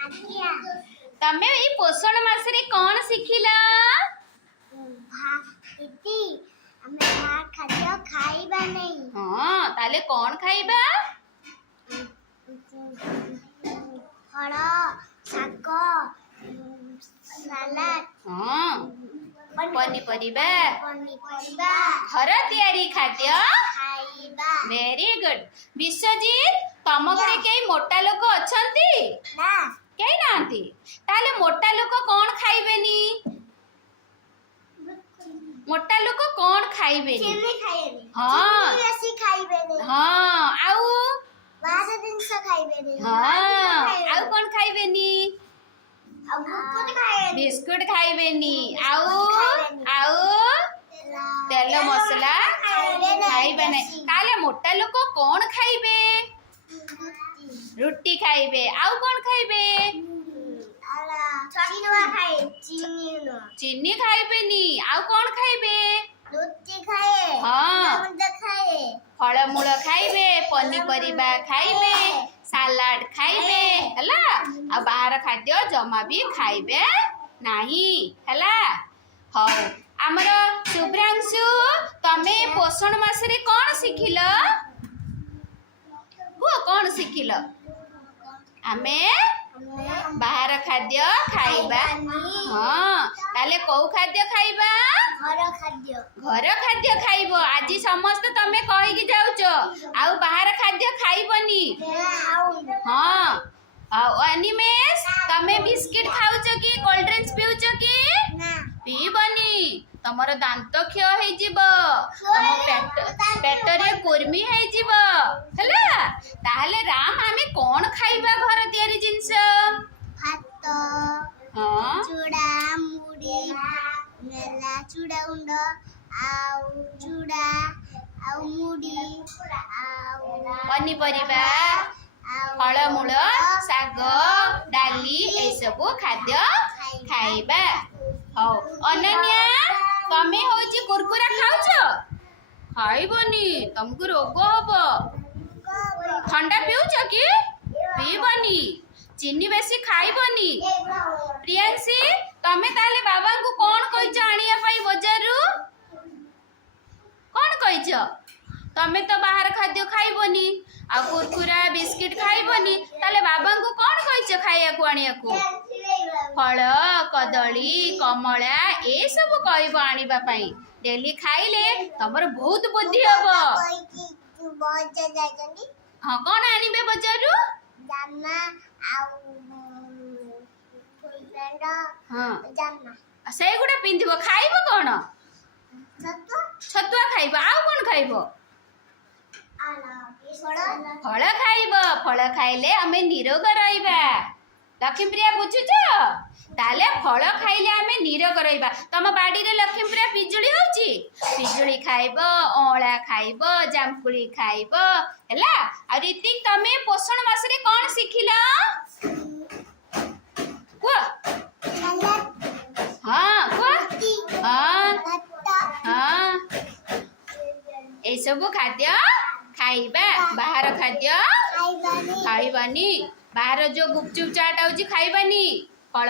तमे ई पोषण मास रे कोन सिखिला? खाद्य खाइबा नहीं। हां ताले कोन खाइबा? फल शाक सलाद। हां पनीपरिबा पनीपरिबा घर तयारी खाद्य खाइबा। Very good. विश्वजीत तम घरे केई मोटा लोक अछंती? ना केई नांती ताले मोटा लोक कोन खाइबेनी? मोटा लोक कोन खाइबेनी? चिनी खाइबेनी। हां चिनी बेसी खाइबेनी। हां आउ बाजा जिंस खाइबेनी। हां आउ कोन खाइबेनी? अब बिस्कुट खाइबेनी। बिस्कुट खाइबेनी। आउ आउ तेल मसला खाइबे नहीं। ताले मोटा लोक कोन खाइबे? रुटी खाइबे। आउ कोन खाइबे? छतुआ खाए चीनी न। चीनी खाइबेनी। आउ कोन खाइबे? रोटी खाए। हां दूध खाए। फलमूल खाइबे, पनीपरिबा खाइबे, सालाड खाइबे हला। आ बाहर खाद्य जमा भी खाइबे नाही हला। हौ हमर शुभ्रांशु तमे पोषण मास रे कोन सिखिल? वो कोन सिखिल? आमे बाहर खाद्य खाइबा। हां ताले को खाद्य खाइबा? घर खाद्य खाइबो। आज समस्त तमे कहि कि जाउचो आउ बाहर खाद्य खाइबनी। हां आ अनिमेश तमे बिस्किट खाउचो कि कोल्ड ड्रिंक्स पिउचो कि? ना पीबनी। तमर दांत क्षय हे जिवो, तम पेट रे कुर्मी हे जिवो हला। ताहले राम आमे कोन खाइबा घर तयारी जिंस? भात हां चूड़ा मुड़ी मेला चूड़ा गुंड आउ चूड़ा आउ मुड़ी आउ पनीपरिबा फलमूल शाग डाली ए सब खाद्य खाइबा। हौ अनन्या तमे होची कुरकुरा खाउचो? खाइबनी तुमको रोग हबो। ठंडा पिउचो कि? पीबनी। चीनी बेसी खाइबनी। प्रियांशी तमे ताले बाबा को कोन कहिचो आनिया पई बाजार रु? कोन कहिचो? तमे तो बाहर खाद्य खाइबनी आ कुरकुरा बिस्किट खाइबनी। ताले बाबा को कोन कहिचो खाइया को आनिया को? फल कदली कमला ए सब कहबो आनिबा पई। डेली खाइले तमर बहुत बुद्धि हबो। हां कोन आनिबे बाजार रु? जाना आउ फुलफ्रेंड हां जाना से गुडा पिंदिबो। खाइबो कोन? छतुआ छतुआ खाइबो। आउ कोन खाइबो? फल खाइबो। फल खाइले आमे निरोग रहइबा। लक्ष्मीप्रिया बुझुचो? ताले फल खाइले आमे निरोग रहइबा। तम बाडी रे लक्ष्मीप्रिया पिजुली होची? पिजुली खाइबो, ओळा खाइबो, जामकुली खाइबो हैला। आ ऋतिक तमे पोषण मास रे कोन सिखिला? को हां को हां हां ए सब खाद्य खाइबा। बाहर खाद्य खाइबानी। बाहर जो गुपचुप चाट आउची खाइबानी। फल